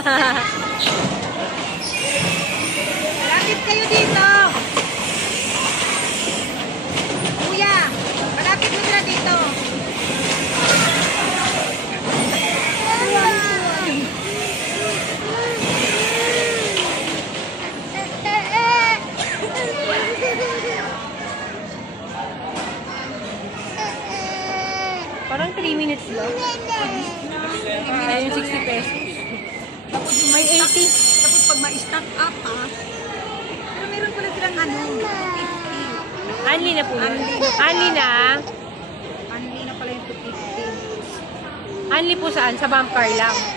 Malapit kayo dito. Kuya, malapit mo sila dito. Parang 3 minutes lang. Ay, yung 60 pesos. Tapos yung May 80. Tapos pag ma-stack up, pero meron pala silang 250. Anli na po yun. Anli na. Anli na pala yung 250. Anli po saan? Sa bumper lang.